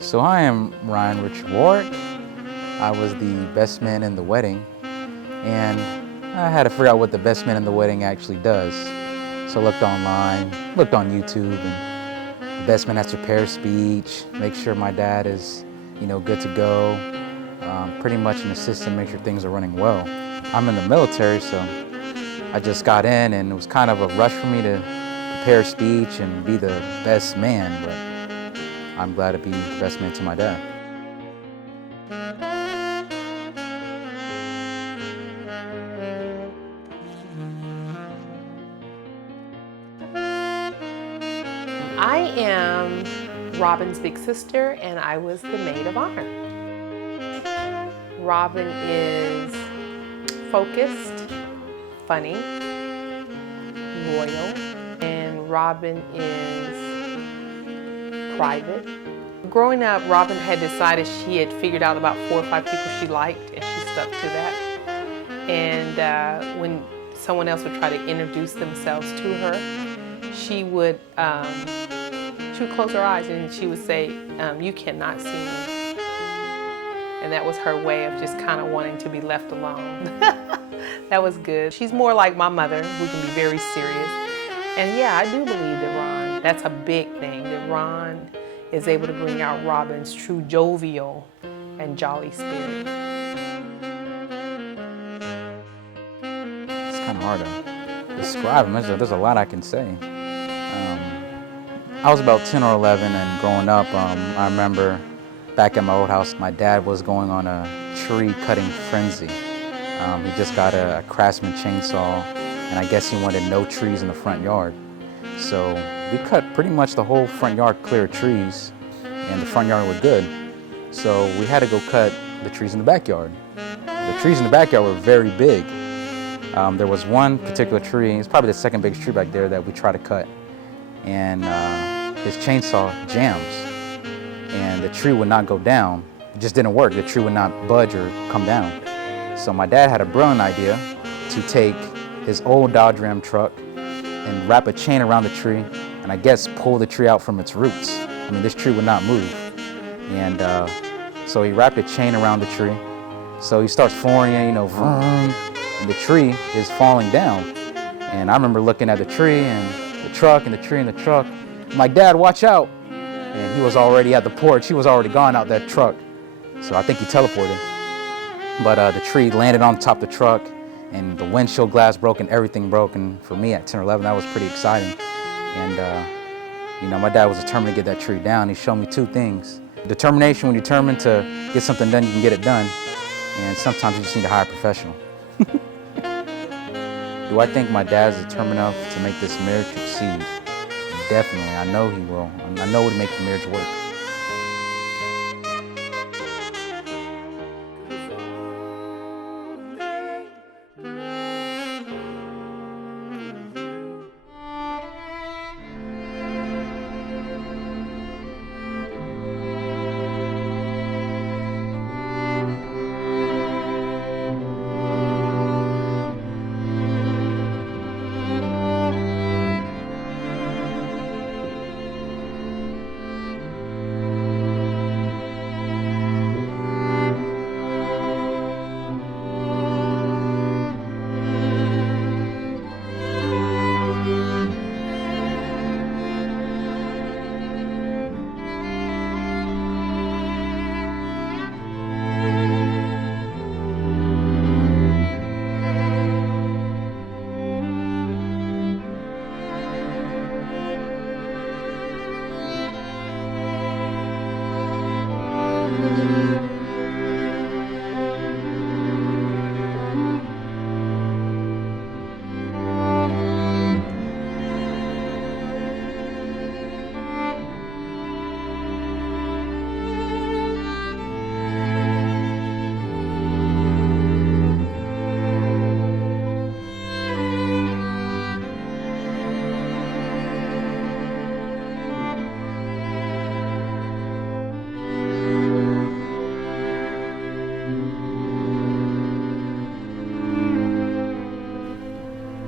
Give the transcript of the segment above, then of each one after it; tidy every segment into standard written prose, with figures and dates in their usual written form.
So I am Latreche-Warrick. I was the best man in the wedding, and I had to figure out what the best man in the wedding actually does. So I looked online, looked on YouTube, and the best man has to prepare a speech, make sure my dad is, good to go, pretty much an assistant, make sure things are running well. I'm in the military, so I just got in, and it was kind of a rush for me to prepare a speech and be the best man, but I'm glad to be the best man to my dad. I am Robyn's big sister, and I was the maid of honor. Robyn is focused, funny, loyal, and Robyn is private. Growing up, Robyn had decided she had figured out about 4 or 5 people she liked, and she stuck to that. And when someone else would try to introduce themselves to her, she would close her eyes and she would say, "You cannot see me." And that was her way of just kind of wanting to be left alone. That was good. She's more like my mother, who can be very serious. And yeah, I do believe that that's a big thing, that Ron is able to bring out Robyn's true jovial and jolly spirit. It's kind of hard to describe him. There's a lot I can say. I was about 10 or 11, and growing up, I remember back at my old house, my dad was going on a tree cutting frenzy. He just got a Craftsman chainsaw, and I guess he wanted no trees in the front yard. So we cut pretty much the whole front yard clear of trees, and the front yard was good. So we had to go cut the trees in the backyard. The trees in the backyard were very big. There was one particular tree, it's probably the second biggest tree back there, that we tried to cut. And his chainsaw jams, and the tree would not go down. It just didn't work. The tree would not budge or come down. So my dad had a brilliant idea to take his old Dodge Ram truck and wrap a chain around the tree, and I guess pull the tree out from its roots. I mean, this tree would not move. And so he wrapped a chain around the tree. So he starts flooring it, vroom, and the tree is falling down. And I remember looking at the tree and the truck and the tree and the truck. I'm like, "Dad, watch out." And he was already at the porch. He was already gone out that truck. So I think he teleported. But the tree landed on top of the truck, and the windshield glass broke and everything broke. And for me at 10 or 11, that was pretty exciting. And my dad was determined to get that tree down. He showed me 2 things. Determination: when you're determined to get something done, you can get it done. And sometimes you just need to hire a professional. Do I think my dad's determined enough to make this marriage succeed? Definitely. I know he will. I know it would make the marriage work.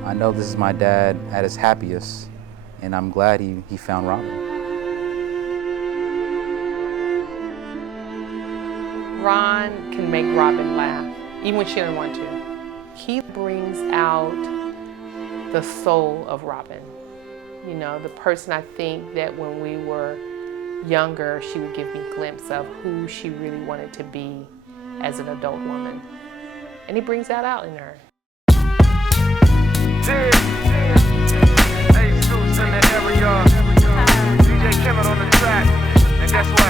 I know this is my dad at his happiest, and I'm glad he found Robyn. Ron can make Robyn laugh, even when she doesn't want to. He brings out the soul of Robyn. You know, the person I think that when we were younger, she would give me a glimpse of who she really wanted to be as an adult woman. And he brings that out in her. Hey, Suits in the area. DJ Kimmel on the track. And guess what?